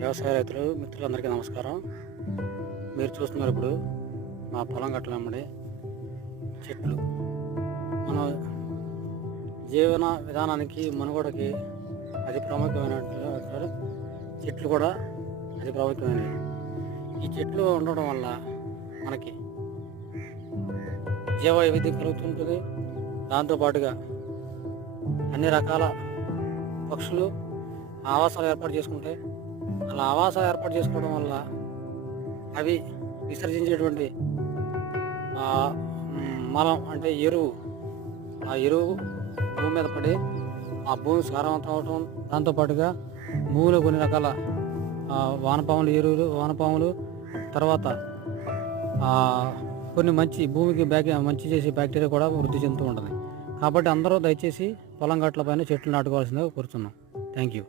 వ్యవసాయ రైతులు మిత్రులందరికీ నమస్కారం. మీరు చూస్తున్నారు ఇప్పుడు మా పొలం గట్ల వెంబడి చెట్లు. మన జీవన విధానానికి మనుగడకి అతి ప్రాముఖ్యమైనట్లు చెట్లు కూడా అతి ప్రాముఖ్యమైనవి. ఈ చెట్లు ఉండడం వల్ల మనకి జీవ వైవిధ్యం కలుగుతుంటుంది. దాంతోపాటుగా అన్ని రకాల పక్షులు ఆవాసాలు ఏర్పాటు చేసుకుంటాయి. అలా ఆవాసాలు ఏర్పాటు చేసుకోవడం వల్ల అవి విసర్జించేటువంటి మలం అంటే ఎరువు, ఆ ఎరువు భూమి మీద పడి ఆ భూమి సారవంతం అవటం, దాంతోపాటుగా భూమిలో కొన్ని రకాల వానపాములు తర్వాత కొన్ని మంచి భూమికి మంచి చేసే బ్యాక్టీరియా కూడా వృద్ధి చెందుతూ ఉంటుంది. కాబట్టి అందరూ దయచేసి పొలం గట్ల పైన చెట్లు నాటుకోవాల్సిందిగా కోరుతున్నాం. Thank you.